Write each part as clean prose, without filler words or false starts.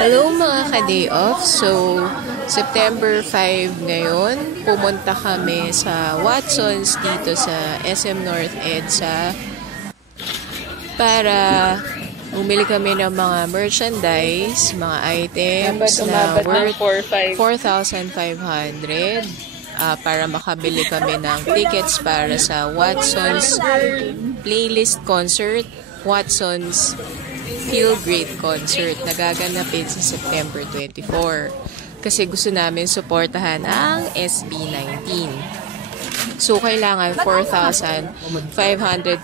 Hello mga ka-day off. So, September 5 ngayon, pumunta kami sa Watson's dito sa SM North EDSA para bumili kami ng mga merchandise, mga items na worth 4,500 para makabili kami ng tickets para sa Watson's Playlist Concert, Watson's Feel Great Concert na gaganapin sa September 24 kasi gusto namin suportahan ang SB19. So, kailangan 4,500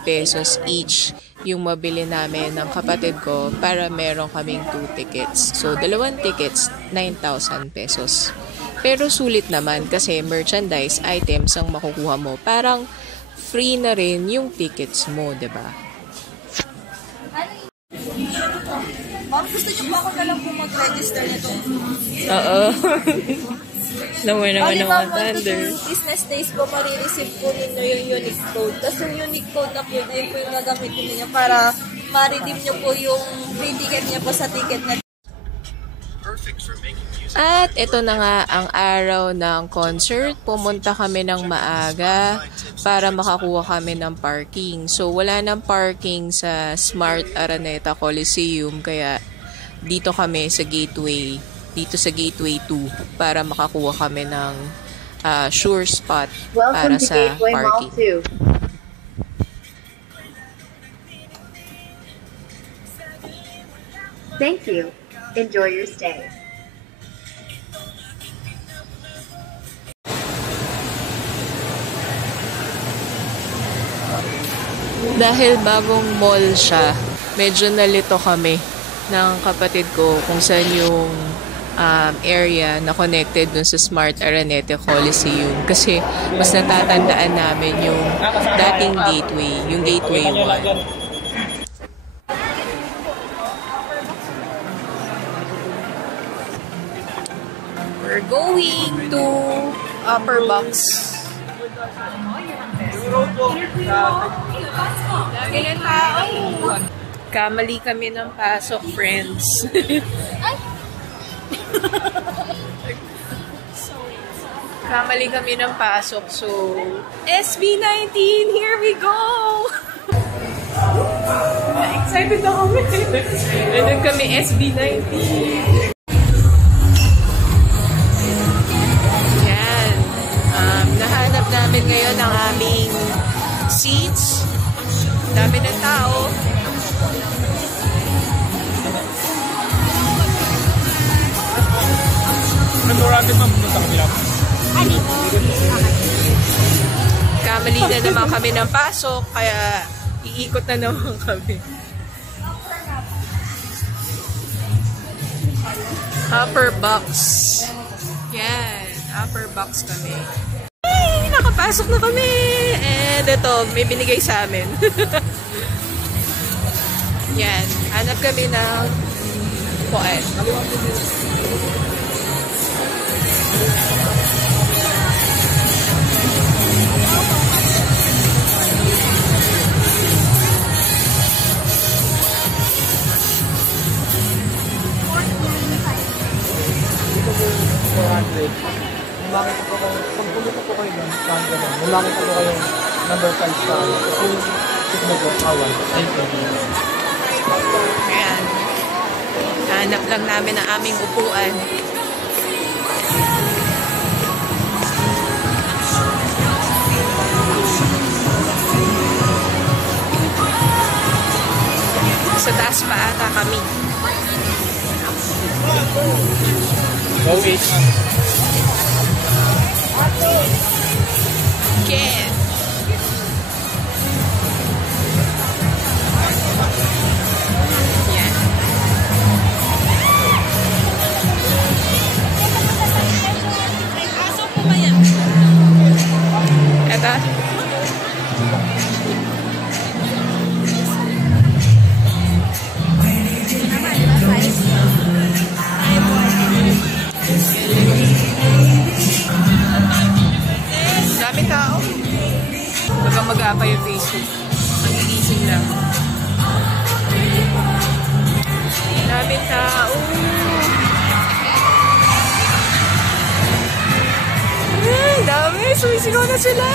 pesos each yung mabili namin ng kapatid ko para meron kaming 2 tickets. So, 2 tickets, 9,000 pesos. Pero sulit naman kasi merchandise items ang makukuha mo. Parang free na rin yung tickets mo, diba? Ma'am, gusto niyo ba ako na lang po mag-register nito? Oo. Naman naman ng mga thunder. Business days po, marireceive po ninyo yung unique code. Tapos yung unique code na po, yun po yung nagamitin niyo para ma-redeem niyo po yung free ticket niya po sa ticket na. At ito na nga ang araw ng concert. Pumunta kami ng maaga para makakuha kami ng parking. So, wala ng parking sa Smart Araneta Coliseum. Kaya, dito kami sa Gateway. Dito sa Gateway 2 para makakuha kami ng sure spot para sa parking. Thank you. Enjoy your stay. Dahil bagong mall siya, medyo nalito kami ng kapatid ko kung saan yung area na connected dun sa Smart Araneta Coliseum. Kasi mas natatandaan namin yung dating gateway, yung Gateway 1. We're going to Upper Box. Lagi ng tao. Kamali kami ng pasok, friends. Kamali kami ng pasok. So, SB19, here we go! Excited na kami. Nandun kami, SB19. Yan. Nahanap namin ngayon ang aming seats. Dami ng tao. Kamali na naman kami ng pasok, kaya iikot na naman kami. Upper box. Yan. Upper box kami. Hey! Nakapasok na kami! And ito, may binigay sa amin. Yan. Hanap kami ng kuan. Makita po kayo, pag pumunta po kayo doon, makita po kayo number 5 sa kasi signature awan. Thank you. Ayan. Hanap lang namin ang aming upuan. Sa taas pa ata kami. Go wait. Ken. Yan. Ito. Dami tao. Mag-aga pa yung Facebook. Nagigising lang. Dami tao. sumisigaw na sila!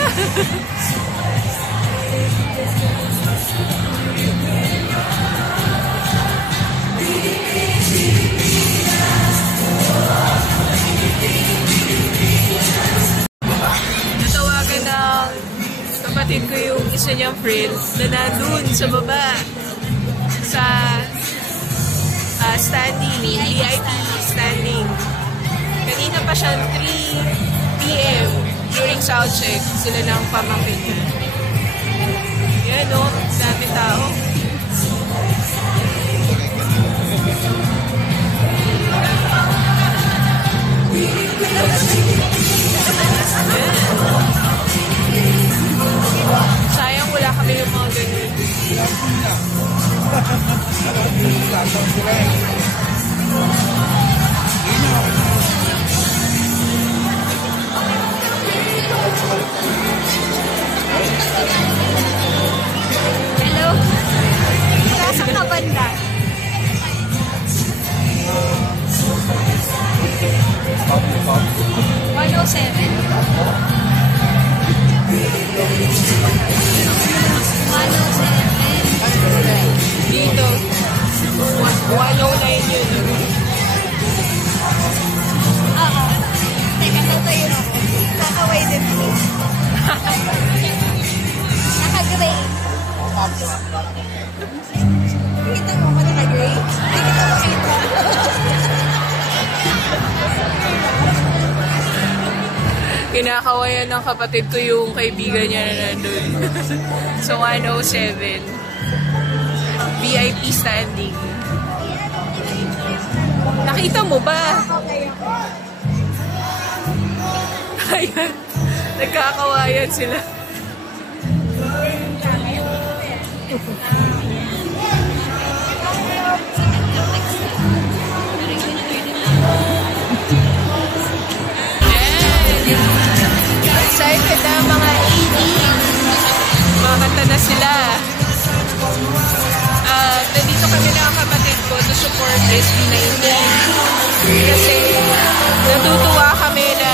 Natawagan ng kapatid ko yung isa niyang friend na nandun sa baba sa standing, VIP standing. Kanina pa siya 3 p.m. during sound check. Sila ng pamangkin niya. Yan o, dami tao. Sayang wala kami yung mga ganyan. Hello? Nasa ka banda? Dito. 109 yun. Oo. Teka, tatayo ako. Kakaway din ako. Naka-gray. Kita mo ba naka-gray? Hindi kita makita. Kinakawayan ng kapatid ko yung kaibigan niya na nandun. So 107. VIP standing. Nakita mo ba? Ayan. Nagkakawayan sila. Excited na mga AD. Makakanta na sila. Nandito kami ng kapatid ko to support SB19. Kasi natutuwa kami na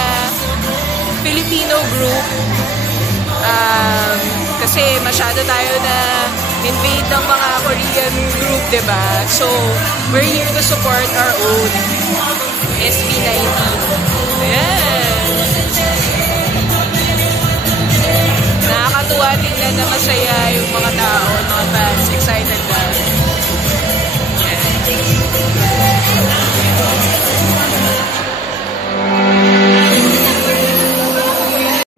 Filipino group. Kasi masyado tayo na invade ng mga Korean group, diba? So, we're here to support our own SB19. Ayan. Nakakatuwa tingnan na masaya yung mga tao, mga fans, excited na.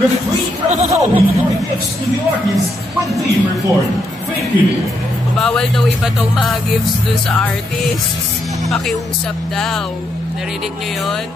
The free from home gifts to the artist when they perform. Thank you. Bawal daw iba tong mga gifts dun sa artists. Pakiusap daw. Narinig nyo yun?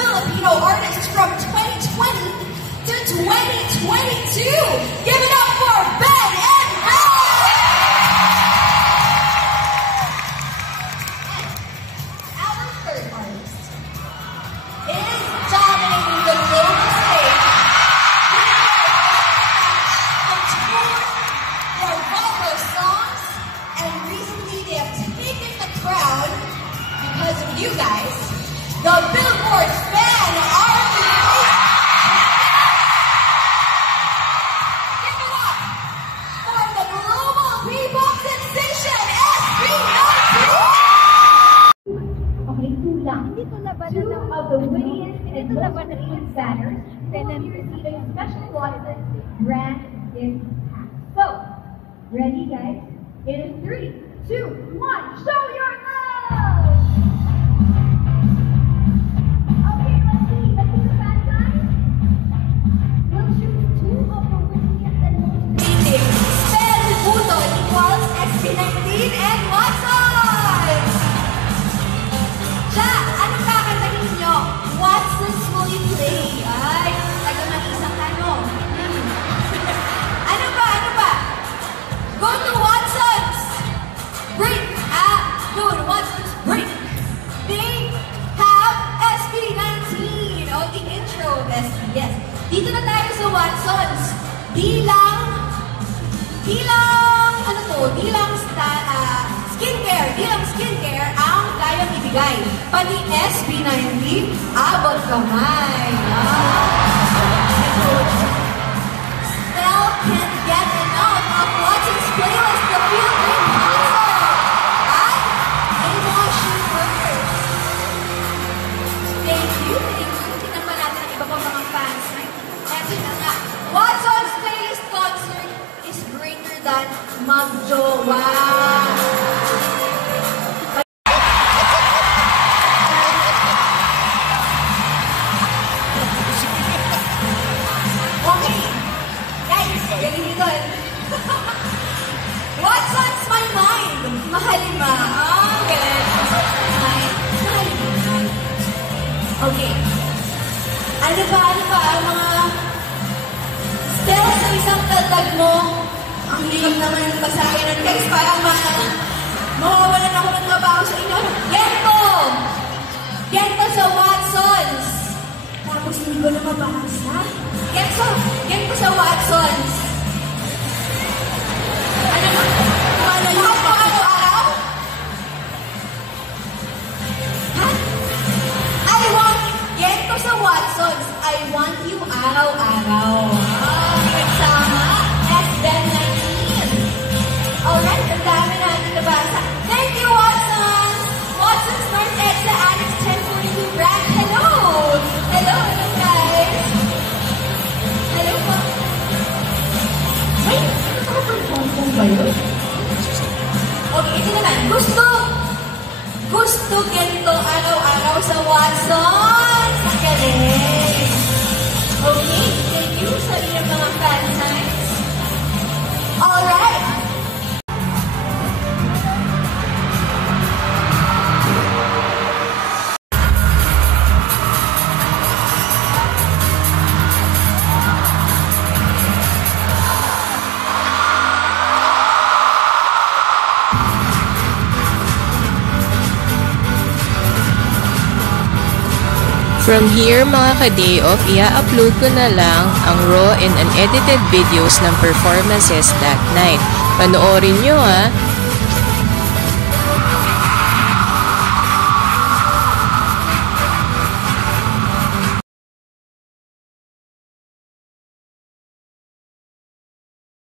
Filipino artists from 2020 to 2022. Give it up for Ben and our third artist is dominating the global stage. On tour for Volvo songs, and recently they have taken the crown because of you guys. The Billboard Fan Army. Give it up. and most receiving banners will be receiving special Watson brand gift packs. So, ready guys? It is 3, 2, 1, show your love! Okay, let's see the fan sign. We'll choose 2 of the wittiest and most Spell Budol equals SB19 and Watson! Siya, anong kakantahin niyo? Watson's will you play? Ay, taga-mag-isang tanong. Ano ba? Go to Watson's! Break! Go to Watson's break! They have SB19! O, the intro of SB, yes. Dito na tayo sa Watson's. Di lang skincare ang kayang ibigay. Pati SB19, abot kamay. Stell can't get enough of Watson's playlist, the Feel Great Concert. At Emotion Workers. Thank you. Tingnan pa natin ang iba pang mga fans. Eto na nga. Watson's playlist concert is greater than magjowa. Okay. Guys, galing nito. Watson's My Mind. Mahalin ba? Galing. Mind. Mahalin ba? Okay. Ano ba ang mga still sa isang tatag mo? Ang hirap naman basahin ng text para mawawalan ako ng trabaho sa inyo. Gento sa Watson's. Tapos hindi ko na mabasa. Gento sa Watson's. Ano mo? Lahat mo araw-araw? Ha? Gento sa Watson's. I want you araw-araw. Nagsama. SB19. Alright, ang dami natin nabasa. Thank you, Watson! Watson's North Extra Annex 1042 branch. Hello! Hello, guys! Hello po. Wait, nakapag-phone ba yun? Okay, ito naman. Gusto gento araw-araw sa Watson. Ang galing! Okay, thank you sa inyong mga fan signs. Alright! From here mga ka-day off, i-upload ko na lang ang raw and unedited videos ng performances that night. Panoorin nyo ha!